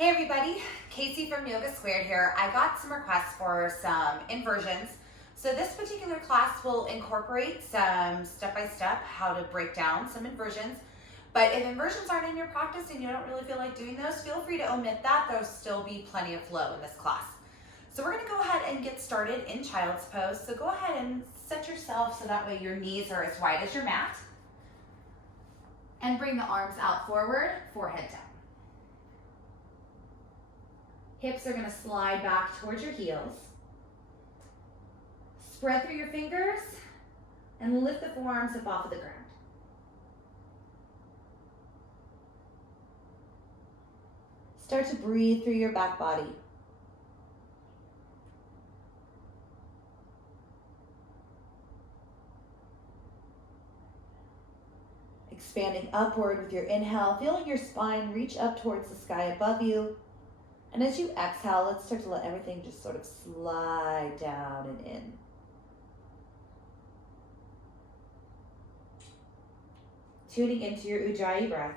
Hey everybody, Casey from Yoga Squared here. I got some requests for some inversions. So this particular class will incorporate some step-by-step how to break down some inversions. But if inversions aren't in your practice and you don't really feel like doing those, feel free to omit that. There'll still be plenty of flow in this class. So we're gonna go ahead and get started in child's pose. So go ahead and set yourself so that way your knees are as wide as your mat. And bring the arms out forward, forehead down. Hips are gonna slide back towards your heels. Spread through your fingers and lift the forearms up off of the ground. Start to breathe through your back body. Expanding upward with your inhale, feeling your spine reach up towards the sky above you. And as you exhale, let's start to let everything just sort of slide down and in. Tuning into your Ujjayi breath.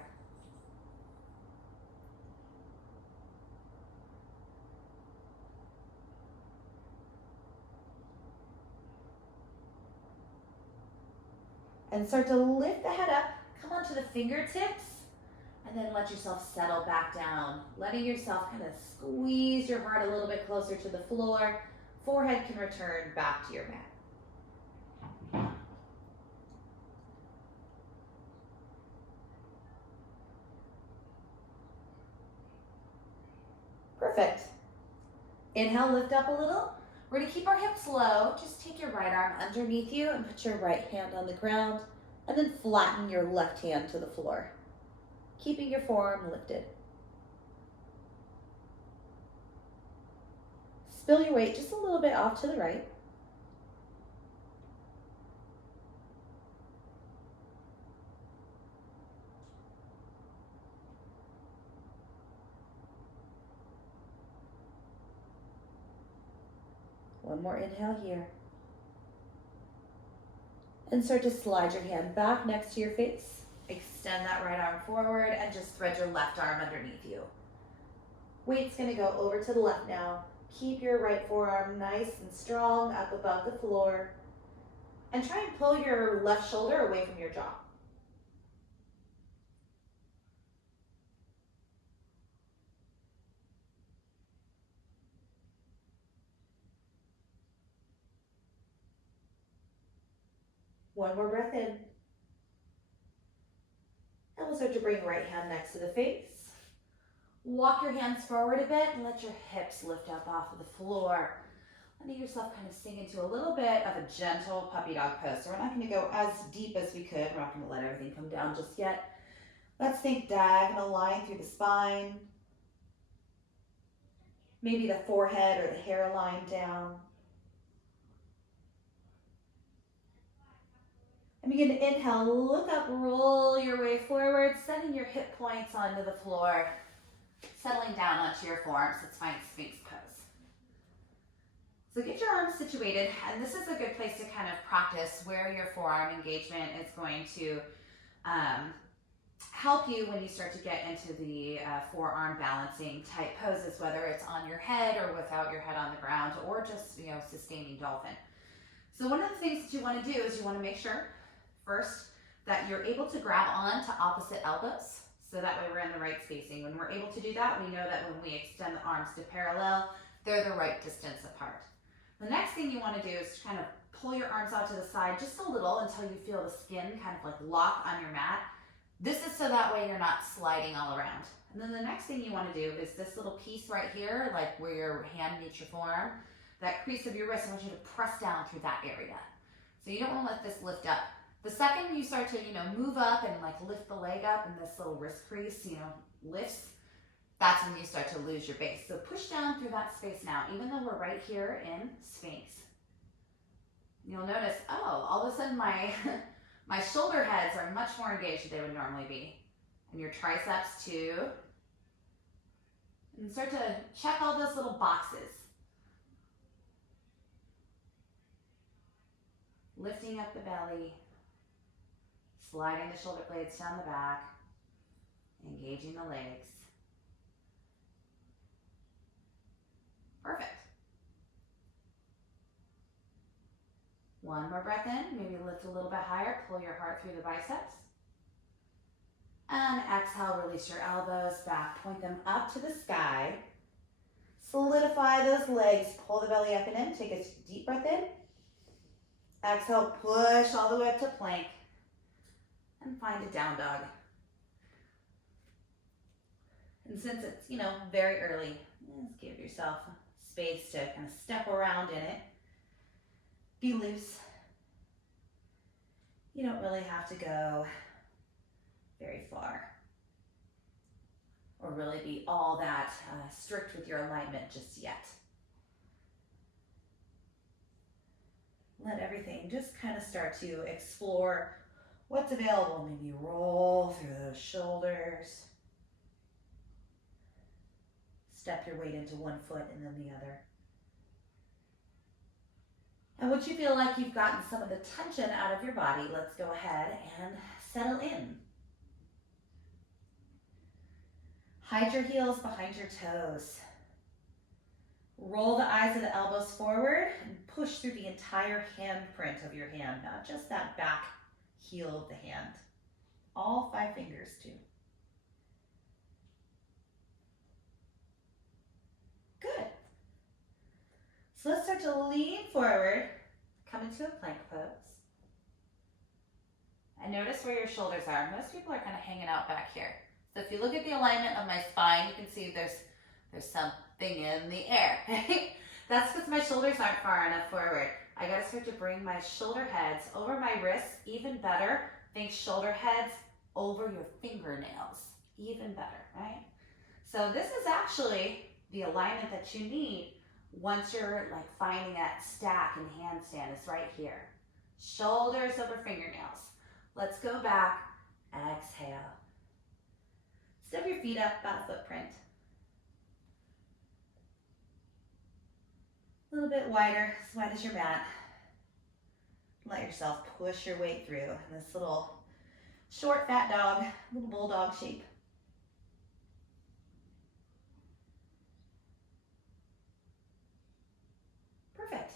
And start to lift the head up, come onto the fingertips, and then let yourself settle back down, letting yourself kind of squeeze your heart a little bit closer to the floor. Forehead can return back to your mat. Perfect. Inhale, lift up a little. We're gonna keep our hips low. Just take your right arm underneath you and put your right hand on the ground, and then flatten your left hand to the floor, keeping your forearm lifted. Spill your weight just a little bit off to the right. One more inhale here. And start to slide your hand back next to your face. Extend that right arm forward and just thread your left arm underneath you. Weight's gonna go over to the left now. Keep your right forearm nice and strong up above the floor. And try and pull your left shoulder away from your jaw. One more breath in. And we'll start to bring right hand next to the face. Walk your hands forward a bit and let your hips lift up off of the floor. Letting yourself kind of sink into a little bit of a gentle puppy dog pose. So we're not going to go as deep as we could. We're not going to let everything come down just yet. Let's think diagonal line through the spine. Maybe the forehead or the hairline down. And begin to inhale, look up, roll your way forward, sending your hip points onto the floor, settling down onto your forearms. Let's find Sphinx pose. So get your arms situated, and this is a good place to kind of practice where your forearm engagement is going to help you when you start to get into the forearm balancing type poses, whether it's on your head or without your head on the ground, or just, sustaining dolphin. So one of the things that you want to do is you want to make sure first that you're able to grab on to opposite elbows, so that way we're in the right spacing. When we're able to do that, we know that when we extend the arms to parallel, they're the right distance apart. The next thing you want to do is kind of pull your arms out to the side just a little until you feel the skin kind of like lock on your mat. This is so that way you're not sliding all around. And then the next thing you want to do is this little piece right here, like where your hand meets your forearm, that crease of your wrist. I want you to press down through that area. So you don't want to let this lift up. The second you start to, move up and like lift the leg up and this little wrist crease, lifts, that's when you start to lose your base. So push down through that space now, even though we're right here in Sphinx. You'll notice, all of a sudden my, my shoulder heads are much more engaged than they would normally be. And your triceps too. And start to check all those little boxes. Lifting up the belly. Sliding the shoulder blades down the back, engaging the legs. One more breath in, maybe lift a little bit higher, pull your heart through the biceps. And exhale, release your elbows back, point them up to the sky. Solidify those legs, pull the belly up and in, take a deep breath in. Exhale, push all the way up to plank. And find a down dog. And since it's, very early, just give yourself space to kind of step around in it. Be loose. You don't really have to go very far or really be all that strict with your alignment just yet. Let everything just kind of start to explore what's available. Maybe roll through those shoulders. Step your weight into one foot and then the other. And once you feel like you've gotten some of the tension out of your body, let's go ahead and settle in. Hide your heels behind your toes. Roll the eyes of the elbows forward and push through the entire handprint of your hand, not just that back heel of the hand. All 5 fingers too. Good. So let's start to lean forward, come into a plank pose. And notice where your shoulders are. Most people are kind of hanging out back here. So if you look at the alignment of my spine, you can see there's something in the air. That's because my shoulders aren't far enough forward. I gotta start to bring my shoulder heads over my wrists, even better. Think shoulder heads over your fingernails, even better, right? So this is actually the alignment that you need once you're like finding that stack in handstand is right here. Shoulders over fingernails. Let's go back, exhale. Step your feet up about a footprint. A little bit wider, as wide as your mat. Let yourself push your weight through in this little short fat dog, little bulldog shape. Perfect.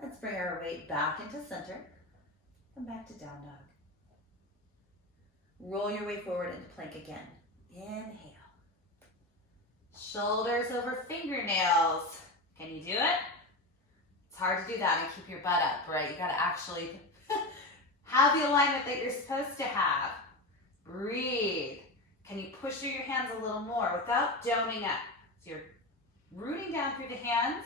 Let's bring our weight back into center and back to down dog. Roll your way forward into plank again. Inhale. Shoulders over fingernails. Can you do it? It's hard to do that and keep your butt up, right? You gotta actually have the alignment that you're supposed to have. Breathe. Can you push through your hands a little more without doming up? So you're rooting down through the hands,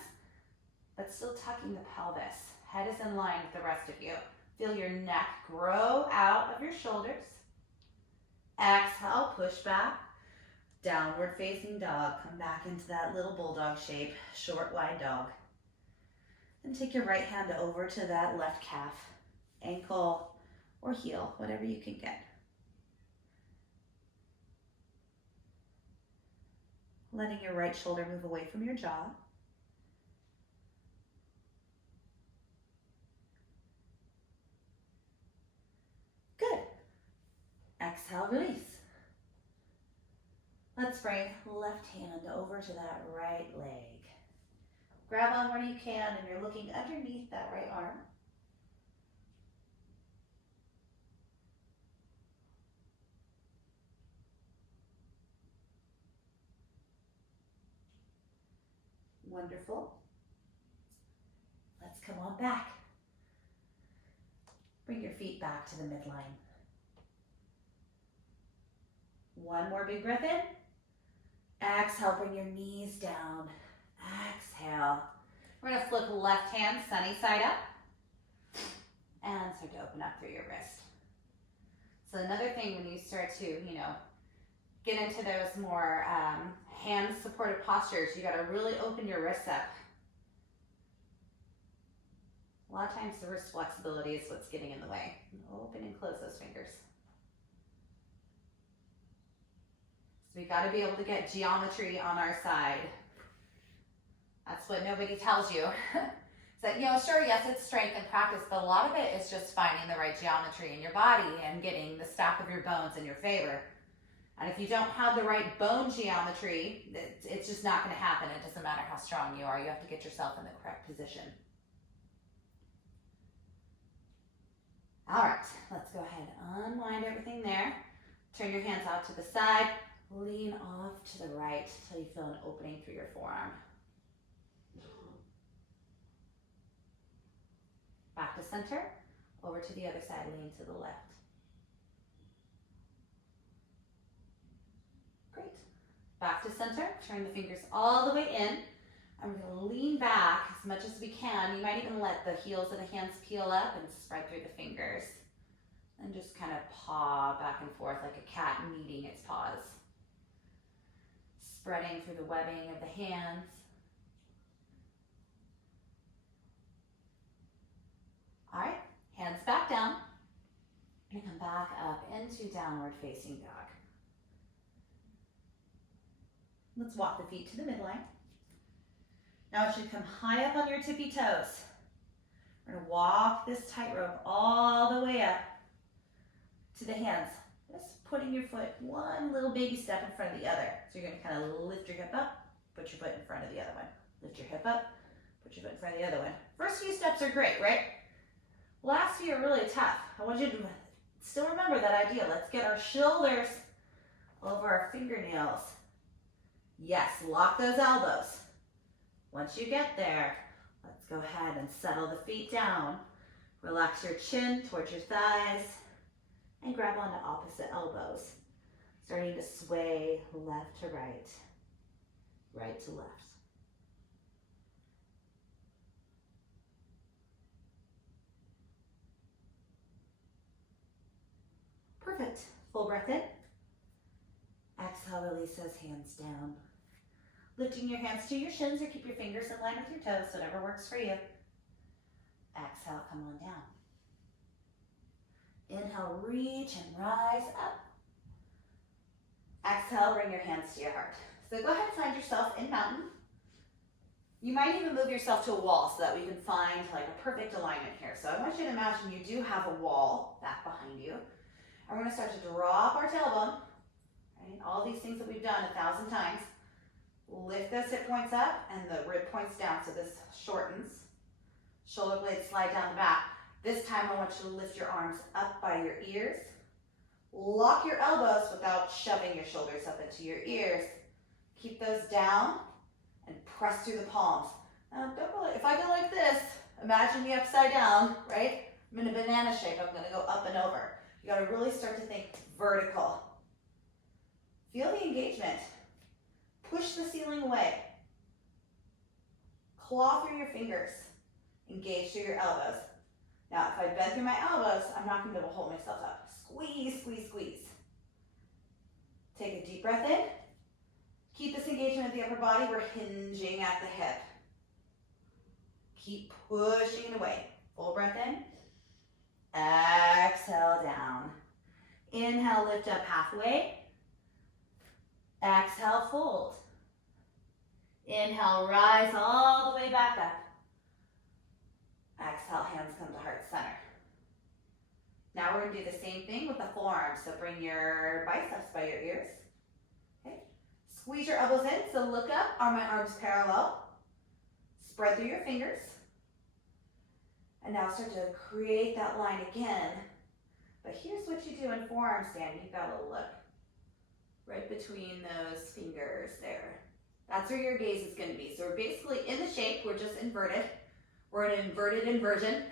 but still tucking the pelvis. Head is in line with the rest of you. Feel your neck grow out of your shoulders. Exhale, push back. Downward facing dog. Come back into that little bulldog shape, short, wide dog. And take your right hand over to that left calf, ankle, or heel, whatever you can get. Letting your right shoulder move away from your jaw. Good. Exhale, release. Let's bring left hand over to that right leg. Grab on where you can and you're looking underneath that right arm. Wonderful. Let's come on back. Bring your feet back to the midline. One more big breath in. Exhale, bring your knees down. Exhale. We're gonna flip left hand sunny side up and start to open up through your wrist. So another thing when you start to, get into those more hand supported postures, you gotta really open your wrists up. A lot of times the wrist flexibility is what's getting in the way. Open and close those fingers. So we gotta be able to get geometry on our side. That's what nobody tells you. It's that, sure, yes, it's strength and practice, but a lot of it is just finding the right geometry in your body and getting the stack of your bones in your favor. And if you don't have the right bone geometry, it's just not gonna happen. It doesn't matter how strong you are. You have to get yourself in the correct position. All right, let's go ahead. Unwind everything there. Turn your hands out to the side. Lean off to the right until you feel an opening through your forearm. Back to center. Over to the other side, lean to the left. Great. Back to center. Turn the fingers all the way in. And we're going to lean back as much as we can. You might even let the heels of the hands peel up and spread through the fingers. And just kind of paw back and forth like a cat kneading its paws. Spreading through the webbing of the hands. All right, hands back down. And come back up into downward facing dog. Let's walk the feet to the midline. Now it should come high up on your tippy toes. We're going to walk this tightrope all the way up to the hands. Just putting your foot one little baby step in front of the other. So you're going to kind of lift your hip up, put your foot in front of the other one. Lift your hip up, put your foot in front of the other one. First few steps are great, right? Last few are really tough. I want you to still remember that idea. Let's get our shoulders over our fingernails. Yes, lock those elbows. Once you get there, let's go ahead and settle the feet down. Relax your chin towards your thighs and grab onto opposite elbows. Starting to sway left to right, right to left. Perfect. Full breath in. Exhale, release those hands down. Lifting your hands to your shins or keep your fingers in line with your toes, whatever works for you. Exhale, come on down. Inhale, reach and rise up. Exhale, bring your hands to your heart. So go ahead and find yourself in mountain. You might even move yourself to a wall so that we can find like a perfect alignment here. So I want you to imagine you do have a wall back behind you. And we're going to start to drop our tailbone. Right? All these things that we've done 1,000 times. Lift those hip points up and the rib points down so this shortens. Shoulder blades slide down the back. This time I want you to lift your arms up by your ears. Lock your elbows without shoving your shoulders up into your ears. Keep those down and press through the palms. Now, if I go like this, imagine me upside down, right? I'm in a banana shape. I'm going to go up and over. You got to really start to think vertical. Feel the engagement. Push the ceiling away. Claw through your fingers. Engage through your elbows. Now, if I bend through my elbows, I'm not going to be able to hold myself up. Squeeze, squeeze, squeeze. Take a deep breath in. Keep this engagement of the upper body. We're hinging at the hip. Keep pushing it away. Full breath in. Exhale down. Inhale, lift up halfway. Exhale, fold. Inhale, rise all the way back up. Exhale, hands come to heart center. Now we're going to do the same thing with the forearms. So bring your biceps by your ears. Okay. Squeeze your elbows in. So look up. Are my arms parallel? Spread through your fingers. And now start to create that line again. But here's what you do in forearm stand. You've got to look right between those fingers there. That's where your gaze is going to be. So we're basically in the shape. We're just inverted. We're in an inverted inversion.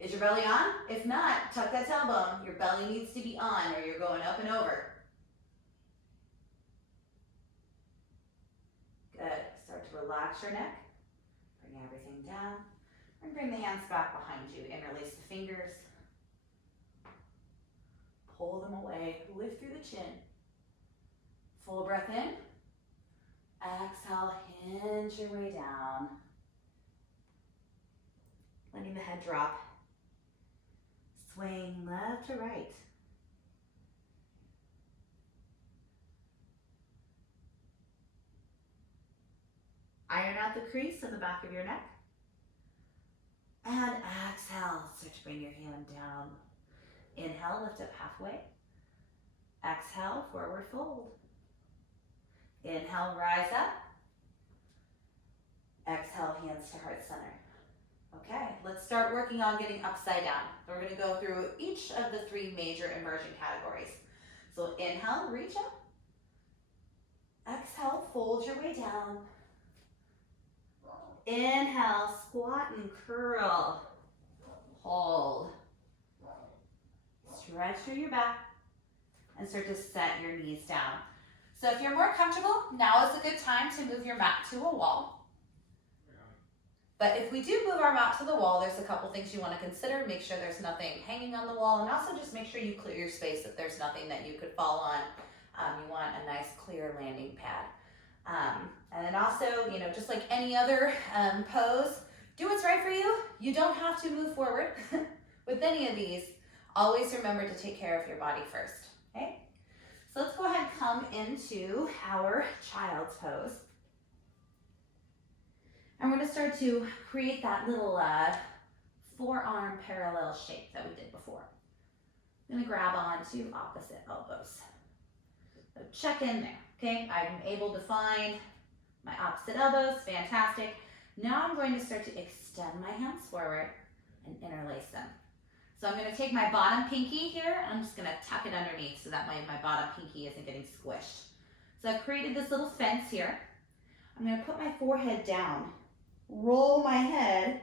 Is your belly on? If not, tuck that tailbone. Your belly needs to be on or you're going up and over. Good. Start to relax your neck. Bring everything down. And bring the hands back behind you. Interlace the fingers. Pull them away. Lift through the chin. Full breath in. Exhale, hinge your way down. Letting the head drop. Swaying left to right. Iron out the crease in the back of your neck. And exhale, start to bring your hand down. Inhale, lift up halfway. Exhale, forward fold. Inhale, rise up. Exhale, hands to heart center. Okay, let's start working on getting upside down. We're going to go through each of the 3 major inversion categories. So inhale, reach up. Exhale, fold your way down. Inhale, squat and curl. Hold. Stretch through your back and start to set your knees down. So if you're more comfortable, now is a good time to move your mat to a wall. But if we do move our mat to the wall, there's a couple things you want to consider. Make sure there's nothing hanging on the wall, and also just make sure you clear your space if there's nothing that you could fall on. You want a nice clear landing pad. And then also, just like any other pose, do what's right for you. You don't have to move forward with any of these. Always remember to take care of your body first, okay? So let's go ahead and come into our child's pose. And we're going to start to create that little forearm parallel shape that we did before. I'm going to grab onto opposite elbows. So check in there, okay? I'm able to find my opposite elbows, fantastic. Now I'm going to start to extend my hands forward and interlace them. So I'm going to take my bottom pinky here, I'm just going to tuck it underneath so that my bottom pinky isn't getting squished. So I've created this little fence here. I'm going to put my forehead down, roll my head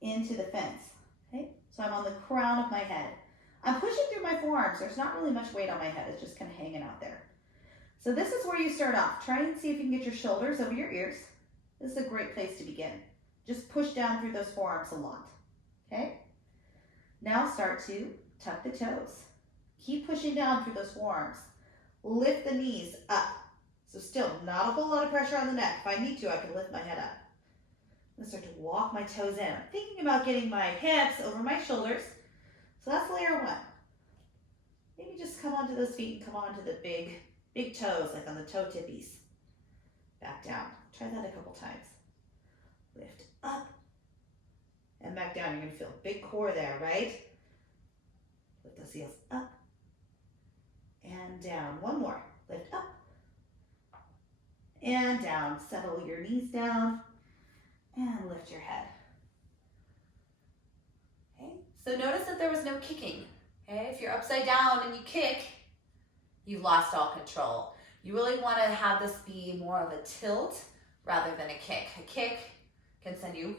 into the fence, okay? So I'm on the crown of my head. I'm pushing through my forearms. There's not really much weight on my head. It's just kind of hanging out there. So this is where you start off. Try and see if you can get your shoulders over your ears. This is a great place to begin. Just push down through those forearms a lot, okay? Now start to tuck the toes. Keep pushing down through those forearms. Lift the knees up. So still not a whole lot of pressure on the neck. If I need to, I can lift my head up. I'm gonna start to walk my toes in. I'm thinking about getting my hips over my shoulders. So that's layer 1. Maybe just come onto those feet and come onto the big toes, like on the toe tippies. Back down. Try that a couple times. Lift up and back down. You're going to feel a big core there, right? Lift those heels up and down. One more. Lift up and down. Settle your knees down and lift your head. Okay, so notice that there was no kicking. Okay, if you're upside down and you kick, you've lost all control. You really want to have this be more of a tilt rather than a kick. A kick can send you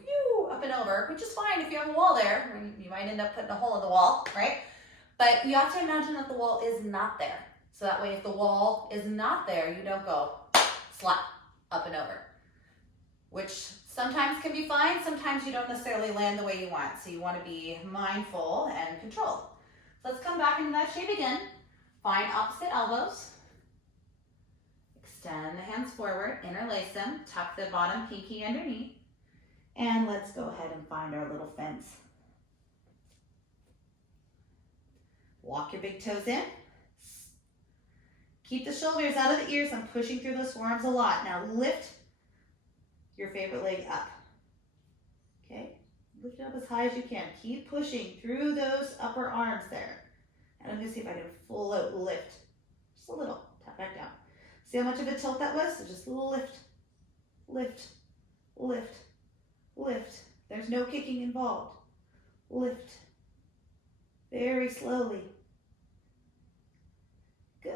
up and over, which is fine if you have a wall there. You might end up putting a hole in the wall, right? But you have to imagine that the wall is not there. So that way if the wall is not there, you don't go slap up and over, which sometimes can be fine. Sometimes you don't necessarily land the way you want. So you want to be mindful and controlled. So let's come back into that shape again. Find opposite elbows. Extend the hands forward, interlace them, tuck the bottom pinky underneath, and let's go ahead and find our little fence. Walk your big toes in. Keep the shoulders out of the ears. I'm pushing through those forearms a lot. Now lift your favorite leg up. Okay? Lift it up as high as you can. Keep pushing through those upper arms there. And I'm going to see if I can full out lift. Just a little. Tap back down. See how much of a tilt that was? So just lift, lift, lift, lift. There's no kicking involved. Lift. Very slowly. Good.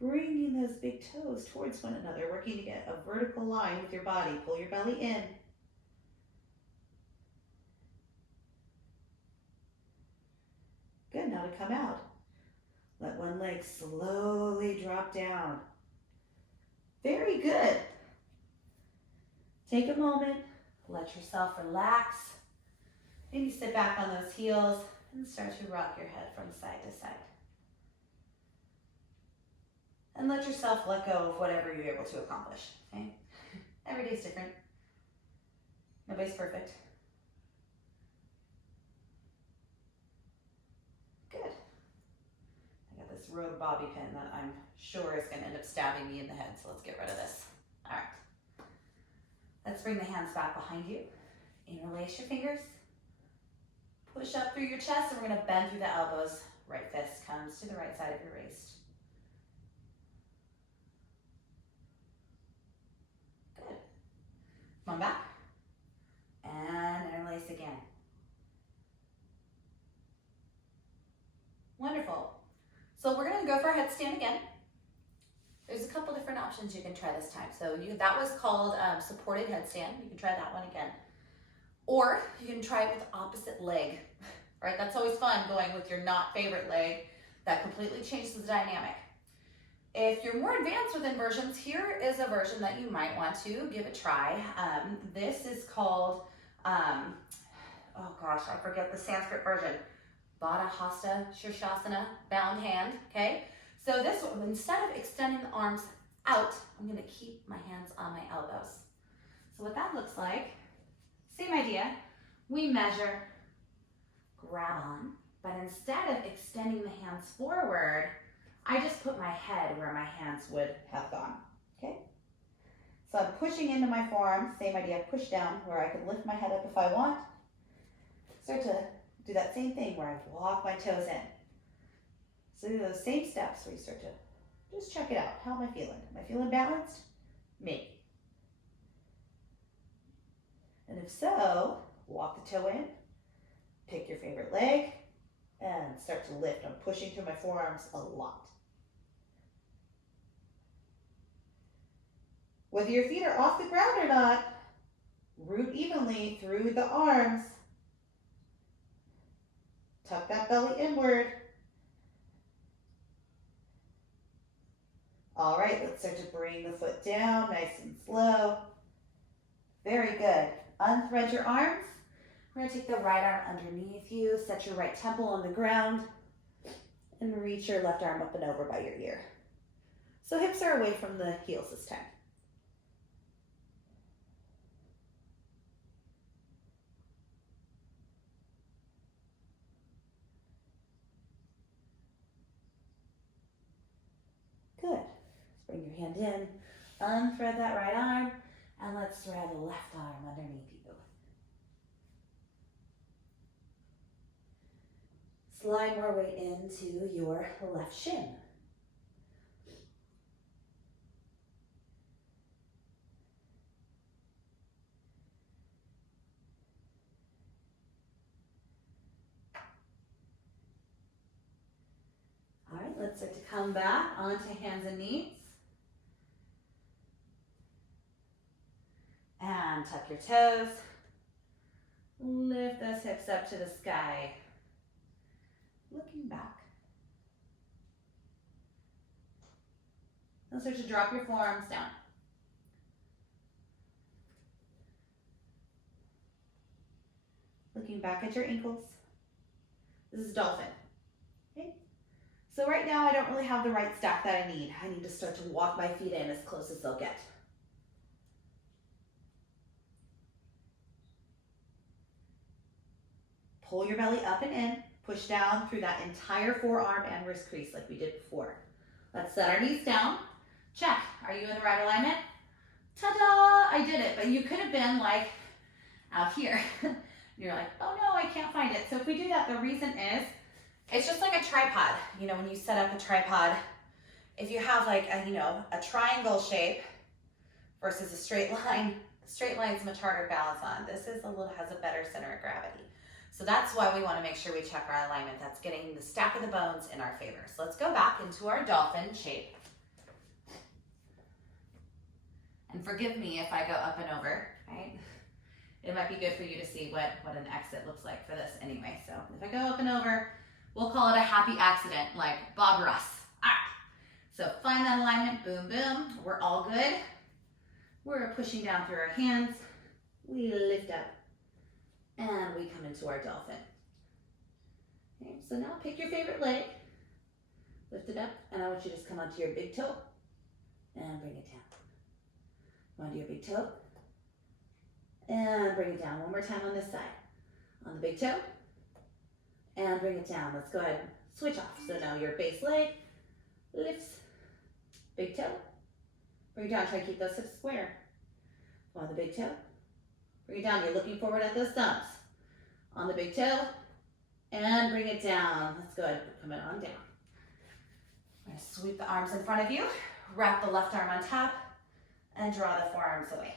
Bringing those big toes towards one another, working to get a vertical line with your body. Pull your belly in. Good, now to come out. Let one leg slowly drop down. Very good. Take a moment, let yourself relax. Maybe sit back on those heels and start to rock your head from side to side. And let yourself let go of whatever you're able to accomplish, okay? Every day's different. Nobody's perfect. Good. I got this rogue bobby pin that I'm sure is going to end up stabbing me in the head, so let's get rid of this. All right. Let's bring the hands back behind you. Interlace your fingers. Push up through your chest, and we're going to bend through the elbows. Right fist comes to the right side of your waist. Good. Come on back. gonna go for a headstand again. There's a couple different options you can try this time. So that was called supported headstand. You can try that one again. Or you can try it with opposite leg, right? That's always fun, going with your not favorite leg. That completely changes the dynamic. If you're more advanced with inversions, here is a version that you might want to give a try. This is called, oh gosh, I forget the Sanskrit version. Baddha Hasta Shirshasana, bound hand, okay? So this one, instead of extending the arms out, I'm gonna keep my hands on my elbows. So what that looks like, same idea. We measure, grab on, but instead of extending the hands forward, I just put my head where my hands would have gone, okay? So I'm pushing into my forearm, same idea, push down where I can lift my head up if I want. Start to do that same thing where I walk my toes in. So do those same steps where you start to just check it out. How am I feeling? Am I feeling balanced? Maybe. And if so, walk the toe in, pick your favorite leg, and start to lift. I'm pushing through my forearms a lot. Whether your feet are off the ground or not, root evenly through the arms. Tuck that belly inward. All right, let's start to bring the foot down, nice and slow. Very good. Unthread your arms. We're gonna take the right arm underneath you, set your right temple on the ground, and reach your left arm up and over by your ear. So hips are away from the heels this time. Good. Let's bring your hand in, unthread that right arm, and let's thread the left arm underneath you. Slide more weight into your left shin. All right, let's start to come back onto hands and knees. And tuck your toes. Lift those hips up to the sky. Looking back. Now start to drop your forearms down. Looking back at your ankles. This is dolphin. Okay. So right now I don't really have the right stack that I need. I need to start to walk my feet in as close as they'll get. Pull your belly up and in. Push down through that entire forearm and wrist crease like we did before. Let's set our knees down. Check. Are you in the right alignment? Ta-da! I did it, but you could have been like out here. You're like, oh no, I can't find it. So if we do that, the reason is, it's just like a tripod. You know, when you set up a tripod, if you have like a triangle shape versus a straight line is much harder to balance on. This has a better center of gravity. So that's why we want to make sure we check our alignment. That's getting the stack of the bones in our favor. So let's go back into our dolphin shape. And forgive me if I go up and over, right? It might be good for you to see what an exit looks like for this anyway. So if I go up and over, we'll call it a happy accident, like Bob Ross. Ah. So find that alignment, boom, boom. We're all good. We're pushing down through our hands. We lift up. And we come into our dolphin. Okay, so now pick your favorite leg, lift it up, and I want you to just come onto your big toe and bring it down. Come onto your big toe and bring it down. One more time on this side. On the big toe and bring it down. Let's go ahead and switch off. So now your base leg lifts, big toe, bring it down. Try to keep those hips square. On the big toe. Bring it down. You're looking forward at those thumbs. On the big toe. And bring it down. Let's go ahead and come it on down. I'm going to sweep the arms in front of you. Wrap the left arm on top. And draw the forearms away.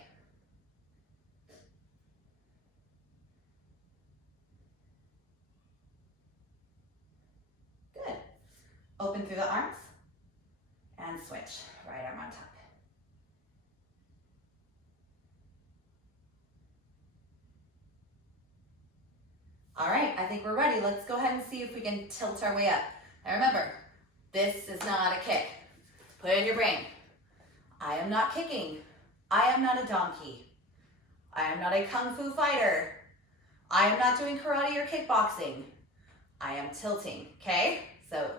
Good. Open through the arms and switch. Right arm on top. All right, I think we're ready. Let's go ahead and see if we can tilt our way up. Now remember, this is not a kick. Put it in your brain. I am not kicking. I am not a donkey. I am not a kung fu fighter. I am not doing karate or kickboxing. I am tilting, okay? So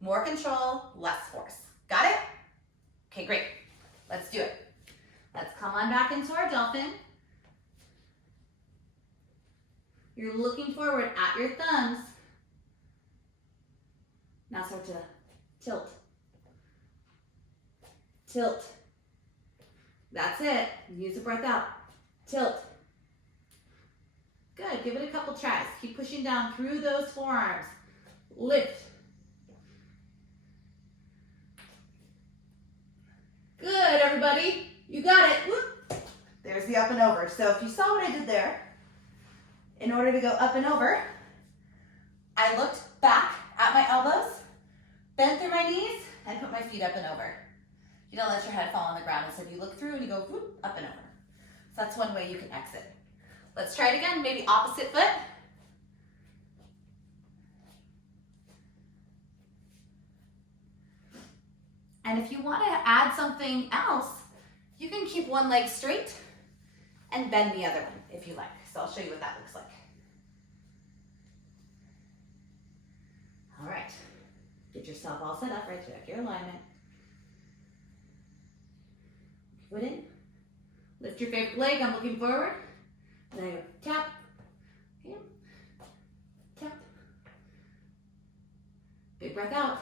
more control, less force. Got it? Okay, great. Let's do it. Let's come on back into our dolphin. You're looking forward at your thumbs. Now start to tilt. Tilt. That's it. Use the breath out. Tilt. Good. Give it a couple tries. Keep pushing down through those forearms. Lift. Good, everybody. You got it. Whoop. There's the up and over. So if you saw what I did there, in order to go up and over, I looked back at my elbows, bent through my knees, and put my feet up and over. You don't let your head fall on the ground. Instead, you look through and you go whoop, up and over. So that's one way you can exit. Let's try it again, maybe opposite foot. And if you want to add something else, you can keep one leg straight and bend the other one if you like. So I'll show you what that looks like. All right, get yourself all set up, right? Check your alignment. Foot in, lift your favorite leg, I'm looking forward. And then I go tap, in, tap. Big breath out.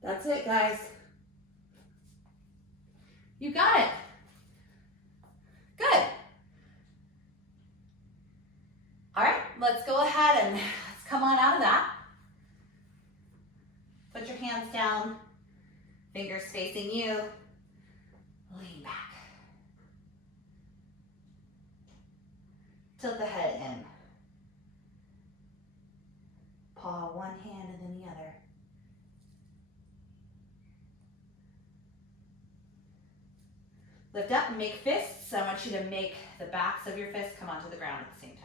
That's it, guys. You got it. Good. All right, let's go ahead and let's come on out of that. Put your hands down, fingers facing you. Lean back. Tilt the head in. Paw one hand and then the other. Lift up and make fists. I want you to make the backs of your fists come onto the ground at the same time.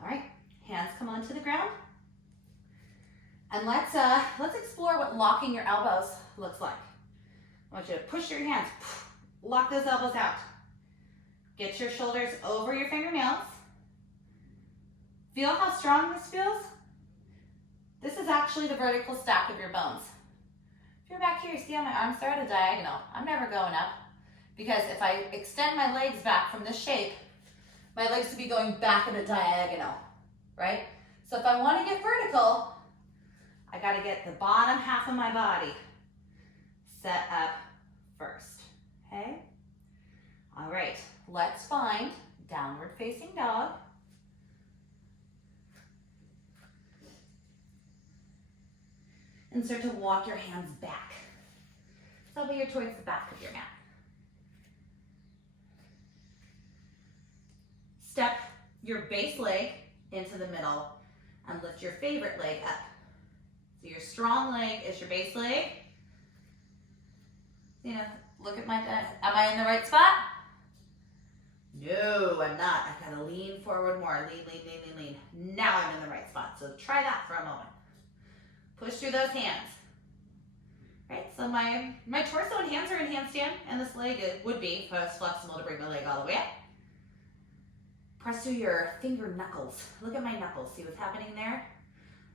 All right, hands come onto the ground. And let's explore what locking your elbows looks like. I want you to push your hands, lock those elbows out. Get your shoulders over your fingernails. Feel how strong this feels? This is actually the vertical stack of your bones. If you're back here, see how my arms are at a diagonal. I'm never going up because if I extend my legs back from this shape, my legs would be going back at a diagonal, right? So if I want to get vertical, I got to get the bottom half of my body set up first, okay? All right, let's find downward facing dog. And start to walk your hands back. So you're towards the back of your mat. Step your base leg into the middle and lift your favorite leg up. So your strong leg is your base leg. You know, look at my, am I in the right spot? No, I'm not. I gotta lean forward more. Lean, lean, lean, lean, lean. Now I'm in the right spot. So try that for a moment. Push through those hands. Right, so my torso and hands are in handstand, and this leg would be, if I was flexible, to bring my leg all the way up. Press through your finger knuckles. Look at my knuckles. See what's happening there?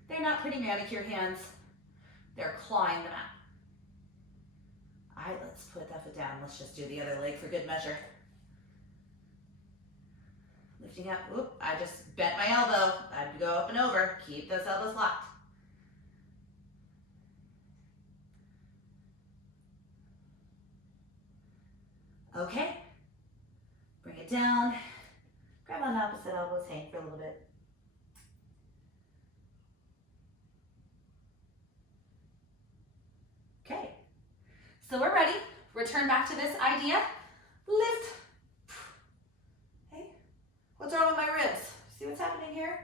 They're not pretty manicure hands. They're clawing them out. All right, let's put that foot down. Let's just do the other leg for good measure. Lifting up. Oop, I just bent my elbow. I had to go up and over. Keep those elbows locked. Okay, bring it down, grab on opposite elbows, hang for a little bit. Okay, So we're ready. Return back to this idea. Lift. Okay. What's wrong with my ribs? See what's happening here?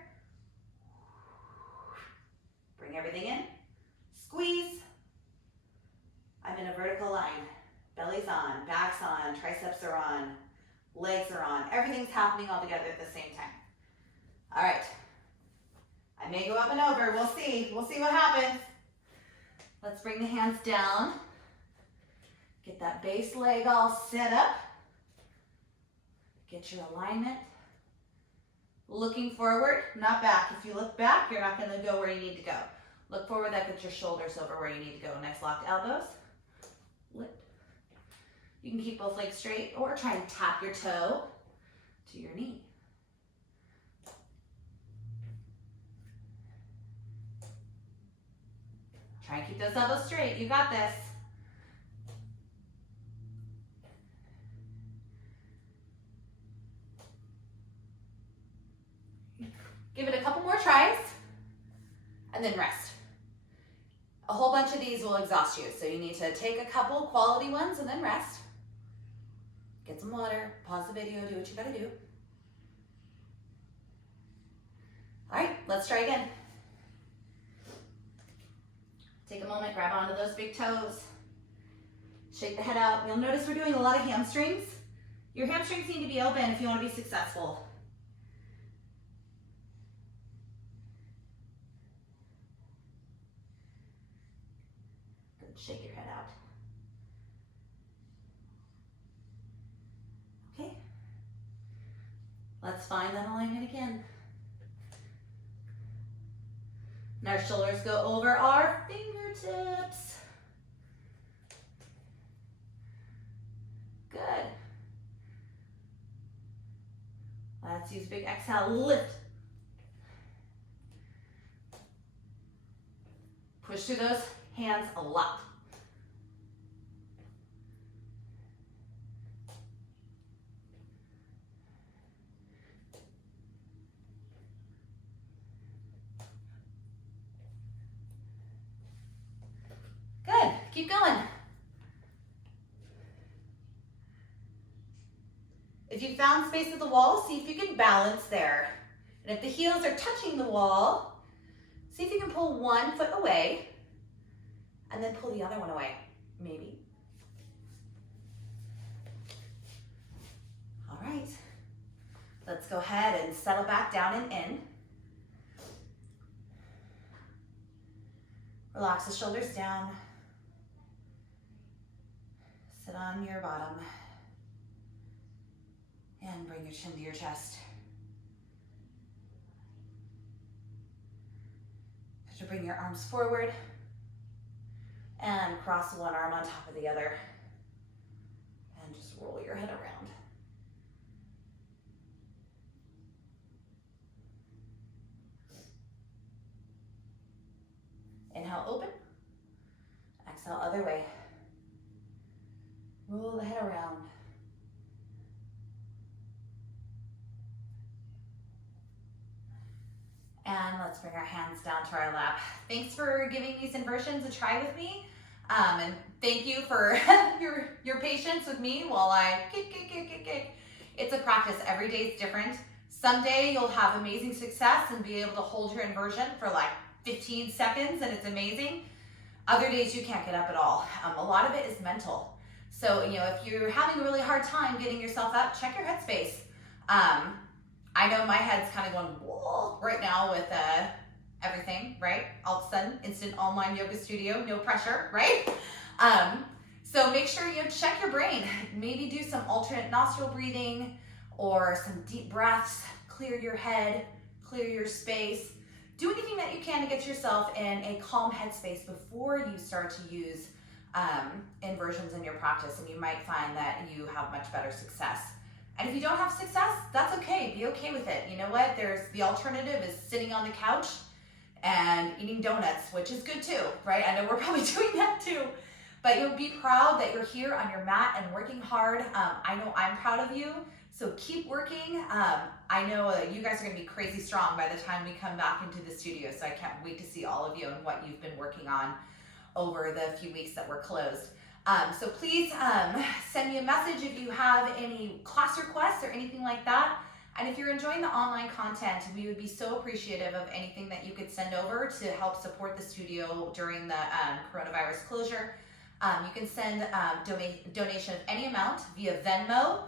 Bring everything in. Squeeze. I'm in a vertical line. Belly's on, back's on, triceps are on, legs are on. Everything's happening all together at the same time. All right. I may go up and over. We'll see. We'll see what happens. Let's bring the hands down. Get that base leg all set up. Get your alignment. Looking forward, not back. If you look back, you're not going to go where you need to go. Look forward, that gets your shoulders over where you need to go. Nice locked elbows. Lift. You can keep both legs straight or try and tap your toe to your knee. Try and keep those elbows straight. You got this. Give it a couple more tries and then rest. A whole bunch of these will exhaust you, so you need to take a couple quality ones and then rest. Get some water, pause the video, do what you gotta do. All right, let's try again. Take a moment, grab onto those big toes. Shake the head out. You'll notice we're doing a lot of hamstrings. Your hamstrings need to be open if you want to be successful. Good, shake your head out. Okay. Let's find that alignment again. And our shoulders go over our fingertips. Good. Let's use a big exhale, lift. Push through those hands a lot. Good, keep going. If you found space at the wall, see if you can balance there. And if the heels are touching the wall, see if you can pull one foot away and then pull the other one away, maybe. All right, let's go ahead and settle back down and in. Relax the shoulders down. Sit on your bottom. And bring your chin to your chest. To bring your arms forward and cross one arm on top of the other. And just roll your head around. Inhale, open. Exhale, other way. Roll the head around. And let's bring our hands down to our lap. Thanks for giving these inversions a try with me. And thank you for your patience with me while I kick. It's a practice. Every day is different. Someday you'll have amazing success and be able to hold your inversion for like 15 seconds and it's amazing. Other days you can't get up at all. A lot of it is mental. So, if you're having a really hard time getting yourself up, check your headspace. I know my head's kind of going whoa right now with everything, right? All of a sudden, instant online yoga studio, no pressure, right? So make sure you check your brain. Maybe do some alternate nostril breathing or some deep breaths. Clear your head, clear your space. Do anything that you can to get yourself in a calm headspace before you start to use inversions in your practice, and you might find that you have much better success. And if you don't have success, that's okay. Be okay with it. You know what? The alternative is sitting on the couch and eating donuts, which is good too, right? I know we're probably doing that too. But you'll be proud that you're here on your mat and working hard. I know I'm proud of you. So keep working. I know you guys are gonna be crazy strong by the time we come back into the studio. So I can't wait to see all of you and what you've been working on over the few weeks that we're closed. So please send me a message if you have any class requests or anything like that. And if you're enjoying the online content, we would be so appreciative of anything that you could send over to help support the studio during the coronavirus closure. You can send donation of any amount via Venmo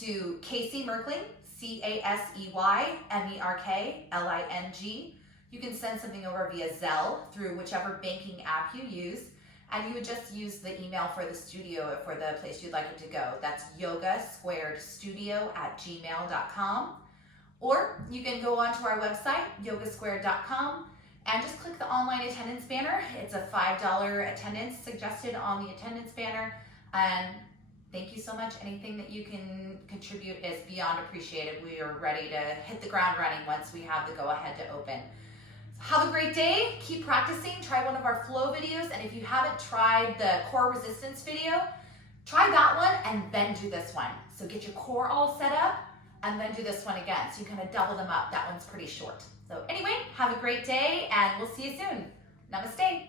to Casey Merkling, CaseyMerkling. You can send something over via Zelle through whichever banking app you use. And you would just use the email for the studio for the place you'd like it to go. That's yogasquaredstudio@gmail.com. Or you can go onto our website, yogasquared.com, and just click the online attendance banner. It's a $5 attendance suggested on the attendance banner. And thank you so much. Anything that you can contribute is beyond appreciated. We are ready to hit the ground running once we have the go-ahead to open. Have a great day. Keep practicing. Try one of our flow videos. And if you haven't tried the core resistance video, try that one and then do this one. So get your core all set up and then do this one again. So you kind of double them up. That one's pretty short. So anyway, have a great day and we'll see you soon. Namaste.